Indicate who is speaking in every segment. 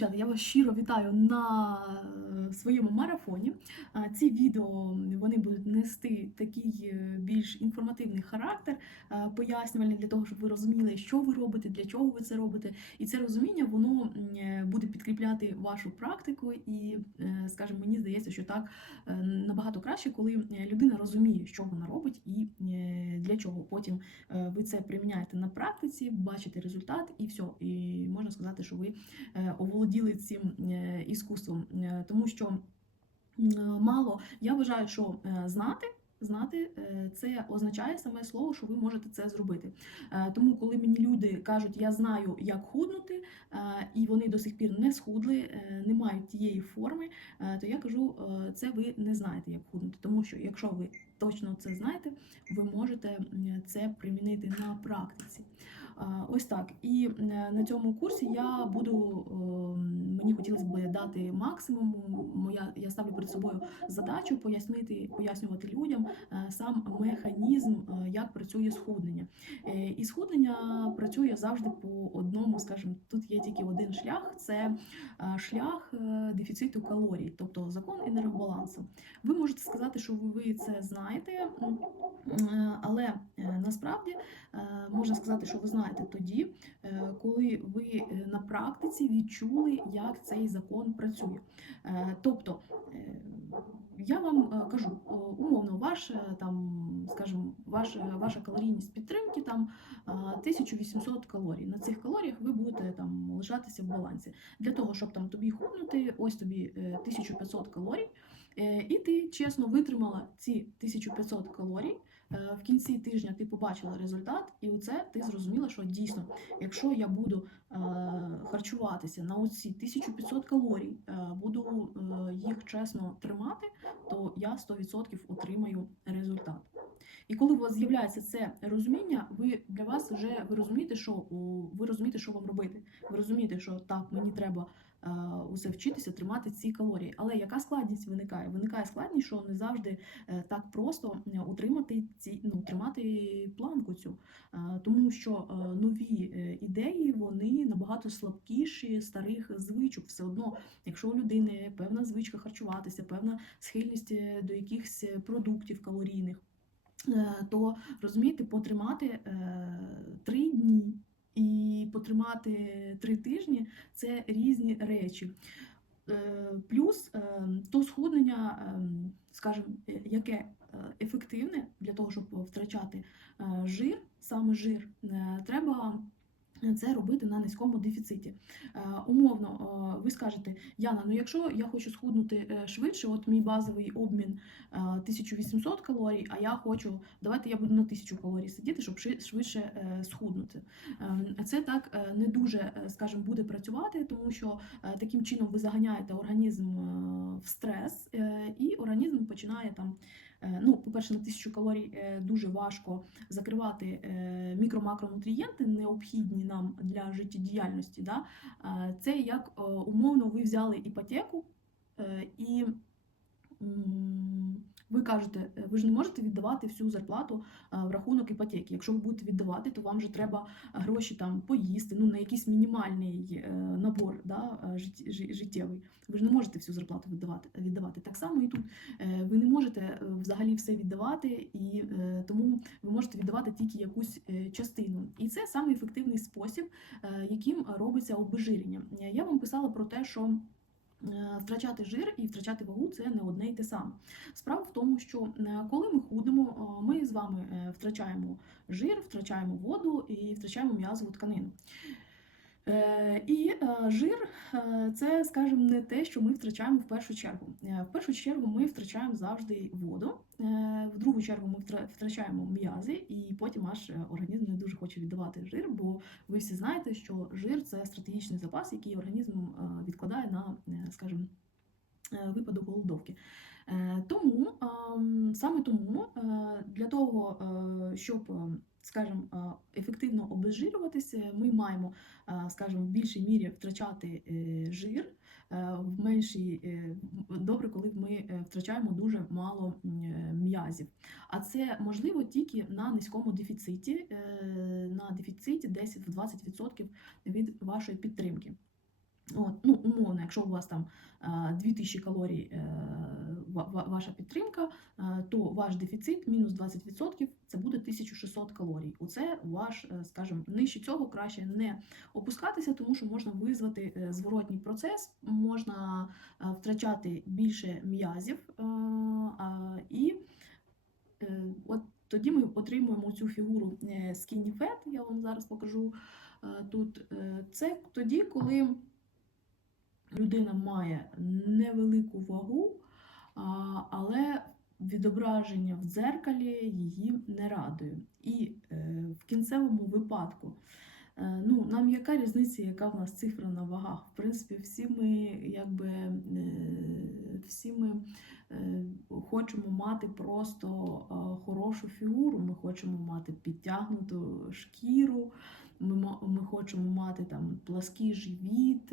Speaker 1: Я вас щиро вітаю на е, своєму марафоні. Ці відео вони будуть нести такий е, більш інформативний характер, е, пояснювальний для того, щоб ви розуміли, що ви робите, для чого ви це робите. І це розуміння воно буде підкріпляти вашу практику. І, скажімо, мені здається, що так набагато краще, коли людина розуміє, що вона робить і для чого. Потім ви це приміняєте на практиці, бачите результат, і все. І можна сказати, що ви е, оволоділи цим е, іскусством, Е, тому що мало я вважаю, що е, знати. Знати це означає саме слово, що ви можете це зробити. Тому, коли мені люди кажуть, я знаю, як худнути, і вони до сих пір не схудли, не мають тієї форми, то я кажу, це ви не знаєте, як худнути. Тому що якщо ви точно це знаєте, ви можете це примінити на практиці. Ось так. І е, на цьому курсі я буду е, мені хотілося б дати максимум. Моя я ставлю перед собою задачу пояснити, пояснювати людям е, сам механізм, як працює схуднення. І схуднення працює завжди по одному, скажімо, тут є тільки один шлях: це шлях дефіциту калорій, тобто закон енергобалансу. Ви можете сказати, що ви це знаєте, але насправді можна сказати, що ви знаєте тоді, е, коли ви е, на практиці відчули, як цей закон працює. Е, Тобто, я вам кажу, умовно, ваш там, скажімо, ваша, ваша калорійність підтримки там е, 1800 калорій. На цих калоріях ви будете там лишатися в балансі. Для того, щоб там тобі худнути, ось тобі е, 1500 калорій. І ти чесно витримала ці 1500 калорій. Е, В кінці тижня ти побачила результат, і оце ти зрозуміла, що дійсно, якщо я буду харчуватися на оці 1500 калорій, е, буду е, їх чесно тримати, то я 100% отримаю результат. І коли у вас з'являється це розуміння, ви для вас вже ви розумієте, що ви розумієте, що вам робити. Ви розумієте, що так, мені треба е, усе вчитися тримати ці калорії. Але яка складність виникає? Виникає складність, що не завжди е, так просто е, утримати ці ну тримати планку цю, Е, тому що е, нові е, ідеї вони набагато слабкіші старих звичок. Все одно, якщо у людини певна звичка харчуватися, певна схильність е, до якихось продуктів калорійних, е, то розумієте, потримати е, три дні. І потримати три тижні це різні речі. Е, Плюс е, то схуднення, е, скажімо, е, яке е, ефективне для того, щоб втрачати е, жир, саме жир, е, треба це робити на низькому дефіциті. Е, Умовно, е, ви скажете, Яна, ну якщо я хочу схуднути е, швидше, от мій базовий обмін е, 1800 калорій, а я хочу, давайте я буду на 1000 калорій сидіти, щоб швидше схуднути. Е, Це так не дуже, скажімо, буде працювати, тому що таким чином ви заганяєте організм в стрес, і організм починає там. Е, Ну, по-перше, на тисячу калорій е, дуже важко закривати е, мікро-макронутрієнти, необхідні нам для життєдіяльності. Да? Це як умовно ви взяли іпотеку і ви кажете, е, ви ж не можете віддавати всю зарплату е, в рахунок іпотеки. Якщо ви будете віддавати, то вам же треба гроші там поїсти, ну на якийсь мінімальний е, набор да, жит- жи- життєвий. Ви ж не можете всю зарплату віддавати. віддавати. Так само і тут ви не можете взагалі все віддавати, і тому ви можете віддавати тільки якусь частину. І це саме ефективний спосіб, яким робиться обезжирення. Я вам писала про те, що Втрачати жир і втрачати вагу це не одне й те саме. Справа в тому, що е, коли ми худнемо, е, ми з вами е, втрачаємо жир, втрачаємо воду і втрачаємо м'язову тканину. Е, І е, жир е, це, скажімо, не те, що ми втрачаємо в першу чергу. В першу чергу ми втрачаємо завжди воду, в другу чергу ми втра- втрачаємо м'язи, і потім е, організм не дуже хоче віддавати жир, бо ви всі знаєте, що жир це стратегічний запас, який організм відкладає на, скажімо, випадок голодовки. Тому ем, саме тому для того, щоб, е, скажімо, е, ефективно обезжирюватися, ми маємо, скажімо, в більшій мірі втрачати е, жир. е, В меншій е, добре, коли ми втрачаємо дуже мало м'язів. А це можливо тільки на низькому дефіциті, на дефіциті 10-20% від вашої підтримки. От, ну, умовно, якщо у вас там е, 2000 калорій е, ва- ва- ваша підтримка, е, то ваш дефіцит мінус 20% це буде 1600 калорій. Оце ваш, е, скажімо, нижче цього краще не опускатися, тому що можна визвати е, зворотній процес, можна е, втрачати більше м'язів, е, і е, от тоді ми отримуємо цю фігуру е, skinny fat, я вам зараз покажу е, тут. Е, Це тоді, коли людина має невелику вагу, але відображення в дзеркалі її не радує. І е, в кінцевому випадку, е, ну, нам яка різниця, яка в нас цифра на вагах? В принципі, всі ми, якби, е, всі ми хочемо мати просто хорошу фігуру, ми хочемо мати підтягнуту шкіру. Ми, ми хочемо мати там плаский живіт,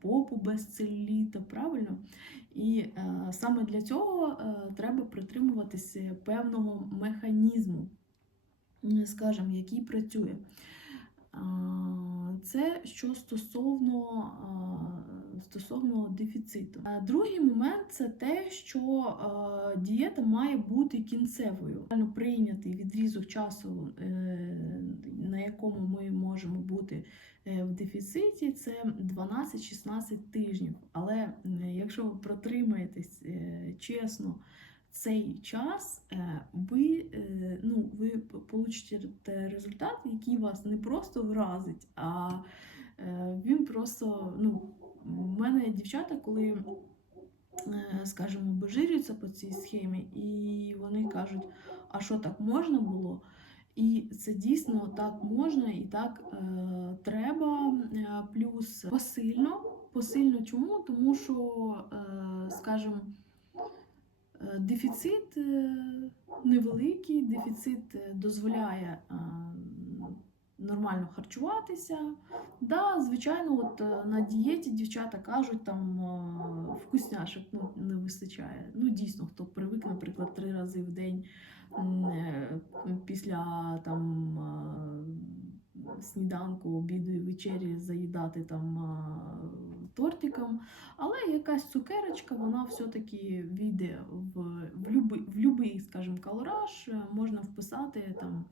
Speaker 1: попу без целіта, правильно? І е, саме для цього е, треба притримуватися певного механізму, скажімо, який працює. Це що стосовно, стосовно дефіциту. Другий момент це те, що дієта має бути кінцевою. Прийнятий відрізок часу, е, на якому ми можемо бути е, в дефіциті, це 12-16 тижнів. Але якщо ви протримаєтесь е, чесно цей час е, ви, е, ну, ви получите результат, який вас не просто вразить, а е, він просто, ну, в мене дівчата, коли, скажімо, обезжирюються по цій схемі, і вони кажуть, а що так можна було? І це дійсно так можна і так е, треба. Плюс посильно. Посильно чому? Тому що, е, скажімо, Дефіцит е, невеликий, дефіцит е, дозволяє е, нормально харчуватися. Да, звичайно, от е, на дієті дівчата кажуть, там е, вкусняшок ну, не вистачає. Ну, дійсно, хто привик, наприклад, три рази в день е, після там. е, Сніданку, обіду і вечері заїдати там е, тортиком, але якась цукерочка, вона все-таки війде в, в, люби, в любий, скажімо, калораж, можна вписати там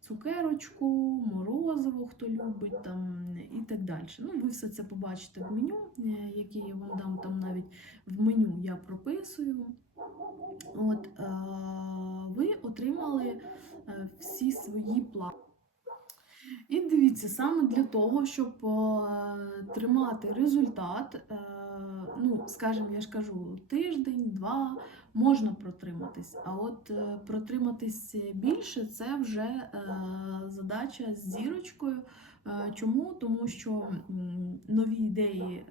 Speaker 1: цукерочку, морозиво, хто любить, там, і так далі. Ну, ви все це побачите в меню, е, яке я вам дам там навіть в меню я прописую. От, е, ви отримали е, всі свої плани. І дивіться, саме для того, щоб е, тримати результат, е, ну, скажімо, я ж кажу, тиждень, два можна протриматись. А от е, протриматись більше це вже задача з зірочкою. Чому? Тому що нові ідеї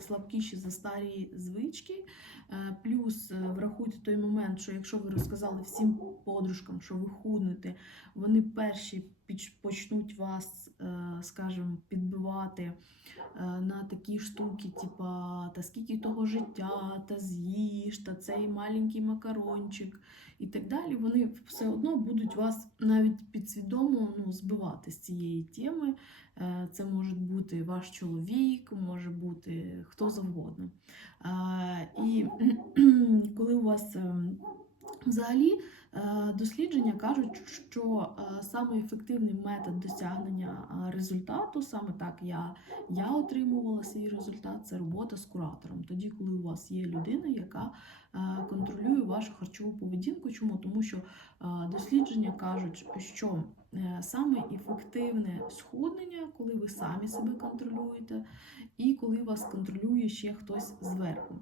Speaker 1: слабкіші за старі звички. Е, Плюс е, врахуйте той момент, що якщо ви розказали всім подружкам, що ви худнете, вони перші почнуть вас, е, скажімо, підбивати на такі штуки, типа та скільки того життя, та з'їж, та цей маленький макарончик і так далі. Вони все одно будуть вас навіть підсвідомо ну, збивати з цієї теми. Е, Це може бути ваш чоловік, може бути хто завгодно. Е, І коли у вас ем, взагалі Е, Дослідження кажуть, що е, саме ефективний метод досягнення е, результату, саме так я, я отримувала свій результат, це робота з куратором. Тоді, коли у вас є людина, яка е, контролює вашу харчову поведінку. Чому? Тому що е, дослідження кажуть, що е, саме ефективне схуднення, коли ви самі себе контролюєте, і коли вас контролює ще хтось зверху.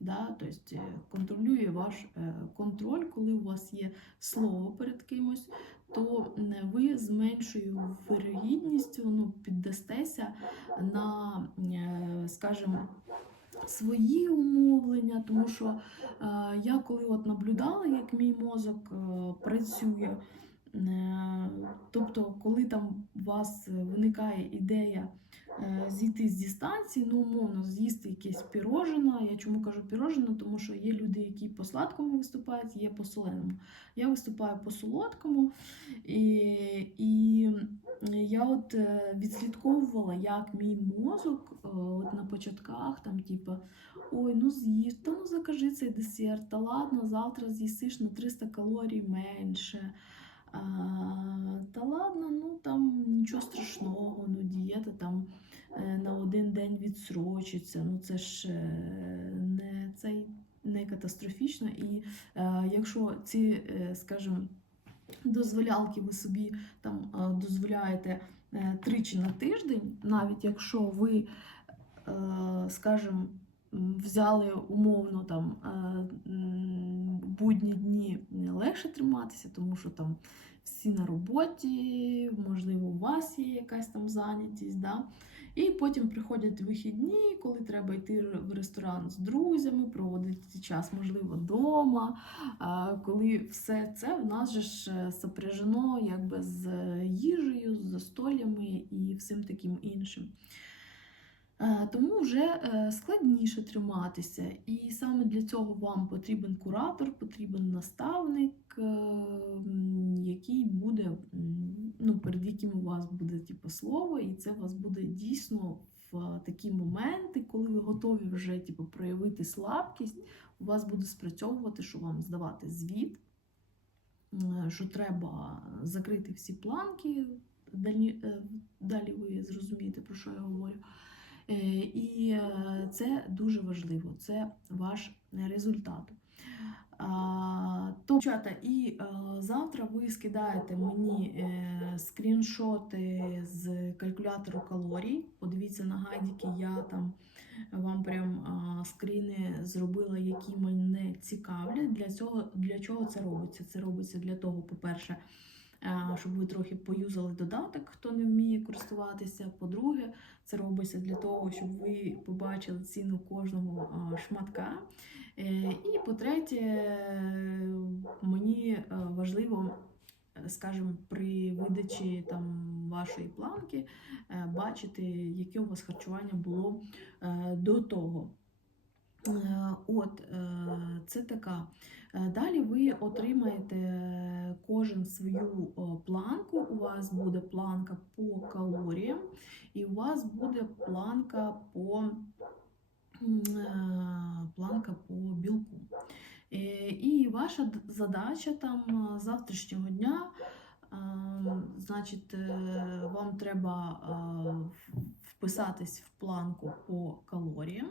Speaker 1: Да, тобто е, контролює ваш е, контроль, коли у вас є слово перед кимось, то ви з меншою вирогідністю ну, піддастеся на, е, скажімо, свої умовлення, тому що е, я коли от наблюдала, як мій мозок е, працює, е, тобто, коли там у вас виникає ідея е, зійти з дистанції, ну, умовно, з'їсти якесь пірожено. Я чому кажу пірожено, тому що є люди, які по сладкому виступають, є по соленому. Я виступаю по солодкому, і, і я от е, відслідковувала, як мій мозок е, от на початках там, типу, ой, ну з'їж, та ну закажи цей десерт, та ладно, завтра з'їсиш на 300 калорій менше. А, та ладно, ну там нічого страшного, ну дієта там е, на один день відсрочиться. Ну це ж е, не цей не катастрофічно. І е, якщо ці, е, скажімо, дозволялки ви собі там дозволяєте тричі на тиждень, навіть якщо ви, скажімо, взяли умовно там е, будні дні легше триматися, тому що там всі на роботі, можливо, у вас є якась там зайнятість. Да? І потім приходять вихідні, коли треба йти в ресторан з друзями, проводити час, можливо, вдома. Коли все це в нас же ж е, сопряжено якби з їжею, з застоллями і всім таким іншим. Е, Тому вже е, складніше триматися. І саме для цього вам потрібен куратор, потрібен наставник, е, який буде, ну, перед яким у вас буде типу, слово, і це вас буде дійсно в такі моменти, коли ви готові вже типу, проявити слабкість, у вас буде спрацьовувати, що вам здавати звіт, що треба закрити всі планки. Далі ви зрозумієте, про що я говорю. Е, І е, це дуже важливо, це ваш результат. То, дівчата, і е, завтра ви скидаєте мені скріншоти з калькулятору калорій. Подивіться на гайдики, я там вам прям скріни зробила, які мене цікавлять. Для цього для чого це робиться? Це робиться для того, по-перше, щоб ви трохи поюзали додаток, хто не вміє користуватися. По-друге, це робиться для того, щоб ви побачили ціну кожного шматка. Е, І по-третє, е, мені е, важливо, е, скажімо, при видачі там вашої планки е, бачити, яке у вас харчування було е, до того. Е, От, е, це така. Е, Далі ви отримаєте кожен свою планку. У вас буде планка по калоріям, і у вас буде планка по, планка по білку. І ваша задача там завтрашнього дня. е, Значить, вам треба вписатись в планку по калоріям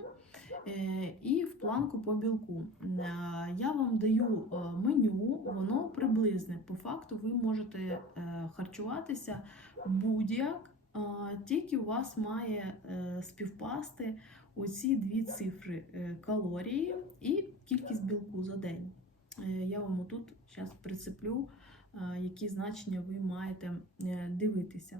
Speaker 1: е, і в планку по білку. Е, Я вам даю е, меню, воно приблизне. По факту ви можете харчуватися будь-як, тільки у вас має співпасти оці дві цифри калорії і кількість білку за день. Я вам отут зараз прицеплю, які значення ви маєте дивитися.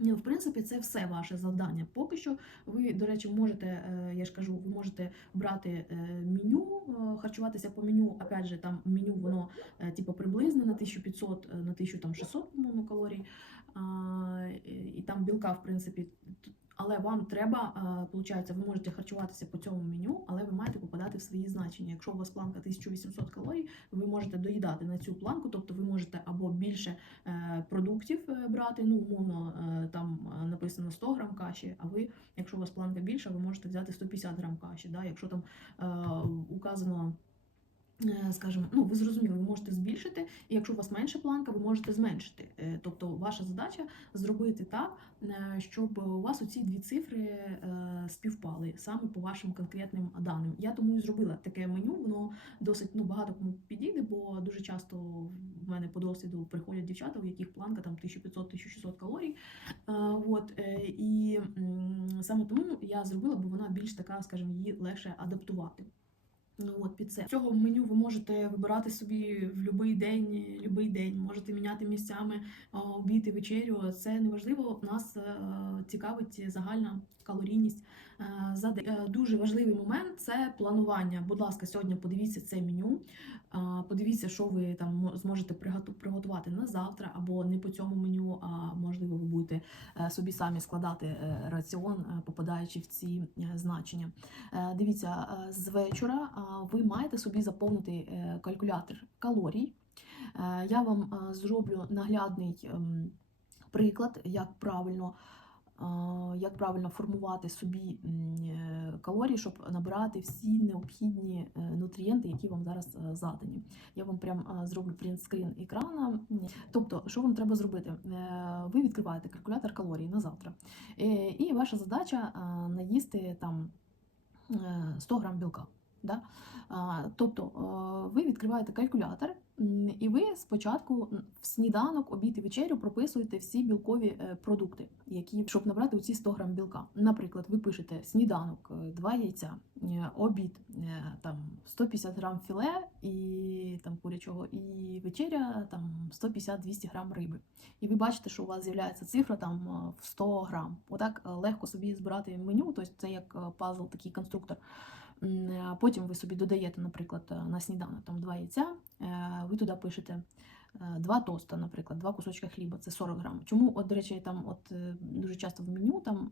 Speaker 1: Ну, В принципі, це все ваше завдання. Поки що ви, до речі, можете, е, я ж кажу, ви можете брати е, меню, е, харчуватися по меню. Опять же, там меню воно типу приблизно на 1500, е, на 1600, по-моєму, калорій. І- там білка, в принципі, але вам треба, виходить, ви можете харчуватися по цьому меню, але ви маєте попадати в свої значення. Якщо у вас планка 1800 калорій, ви можете доїдати на цю планку, тобто ви можете або більше е, продуктів е, брати, ну, умовно, е, там е, написано 100 грам каші, а ви, якщо у вас планка більша, ви можете взяти 150 грам каші. Да? Якщо там е, указано. Е, Скажімо, ну ви зрозуміли, ви можете збільшити, і якщо у вас менша планка, ви можете зменшити. Е, Тобто, ваша задача зробити так, е, щоб у вас оці дві цифри співпали саме по вашим конкретним даним. Я тому і зробила таке меню. Воно досить ну багато кому підійде, бо дуже часто в мене по досвіду приходять дівчата, у яких планка там 1500-1600 калорій. От і саме тому я зробила, бо вона більш така, скажімо, її легше адаптувати. Ну, от під це цього меню ви можете вибирати собі в будь-який день, будь-який день. Можете міняти місцями обід і вечерю. Це не важливо. Нас е, цікавить загальна калорійність Дуже важливий момент це планування. Будь ласка, сьогодні подивіться це меню. е, Подивіться, що ви там зможете приготувати на завтра, або не по цьому меню, а можливо, ви будете е, собі самі складати е, раціон, е, попадаючи в ці е, значення. Е, Дивіться, е, з вечора е, ви маєте собі заповнити е, калькулятор калорій. Е, Я вам е, зроблю наглядний ем, приклад, як правильно. Як правильно формувати собі е, калорії, щоб набирати всі необхідні е, нутрієнти, які вам зараз е, задані. Я вам прям зроблю принтскрін екрана. Тобто, що вам треба зробити? Ви відкриваєте калькулятор калорій на завтра, і ваша задача наїсти там е, 100 грам білка. Да? Тобто ви відкриваєте калькулятор, і ви спочатку в сніданок, обід і вечерю прописуєте всі білкові е, продукти, які щоб набрати у ці 100 грам білка. Наприклад, ви пишете сніданок, 2 яйця, е, обід е, там 150 грам філе і там курячого, і вечеря там 150-200 грам риби. І ви бачите, що у вас з'являється цифра там е, в 100 грам. Отак е, легко собі збирати меню, тобто це як е, пазл, такий конструктор. Потім ви собі додаєте, наприклад, е, на сніданок там два яйця, е, ви туди пишете е, два тоста, наприклад, два кусочка хліба, це 40 грам. Чому, от, до речі, там от дуже часто в меню там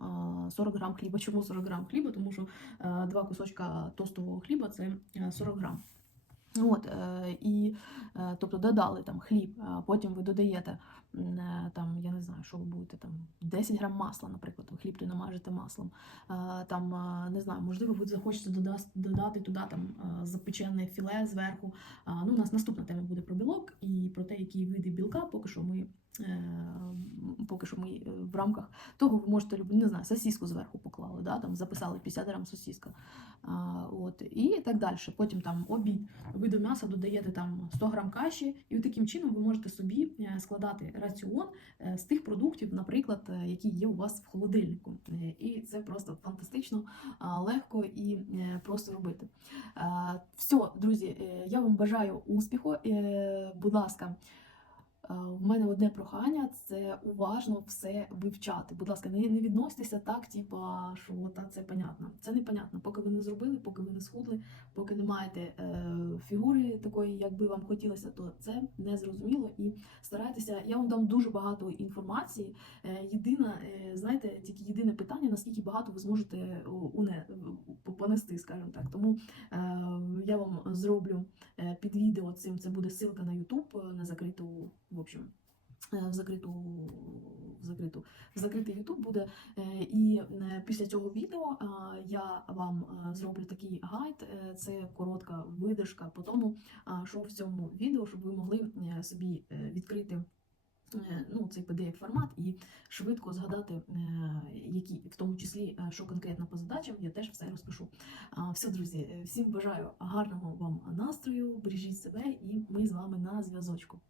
Speaker 1: е, 40 грам хліба. Чому 40 грам хліба? Тому що два кусочка тостового хліба це е, 40 грам. От, і, е, тобто додали там хліб, а потім ви додаєте е, там, я не знаю, що ви будете там 10 грам масла, наприклад, хліб то намажете маслом. Там, не знаю, можливо, ви захочете додати туди там запечене філе зверху. Ну, у нас наступна тема буде про білок і про те, які види білка, поки що ми. Е, Поки що ми е, в рамках того ви можете не знаю, сосіску зверху поклали, да, там записали 50 грам сосіска. От, і так далі. Потім там обід, ви до м'яса додаєте там 100 грам каші, і таким чином ви можете собі е, складати раціон з тих продуктів, наприклад, які є у вас в холодильнику. І це просто фантастично легко і просто робити. Все, друзі, я вам бажаю успіху. Будь ласка. Е, В мене одне прохання це уважно все вивчати. Будь ласка, не, не відносьтеся так, типа, що та це понятно. Це не понятно. Поки ви не зробили, поки ви не схудли, поки не маєте е, фігури такої, як би вам хотілося, то це не зрозуміло. І старайтеся, я вам дам дуже багато інформації. Е, єдина, е, знаєте, тільки єдине питання, наскільки багато ви зможете уне, понести, скажімо так. Тому е, я вам зроблю е, під відео цим. Це буде ссылка на YouTube, е, на закриту, в общем. е, В закриту, в закриту, в закритий YouTube буде. Е, І е, після цього відео я вам зроблю такий гайд. Це коротка видержка по тому, що в цьому відео, щоб ви могли собі відкрити. Ну, цей pdf формат і швидко згадати, які в тому числі, що конкретно по задачам, я теж все розпишу. Все, друзі, всім бажаю гарного вам настрою, бережіть себе, і ми з вами на зв'язочку.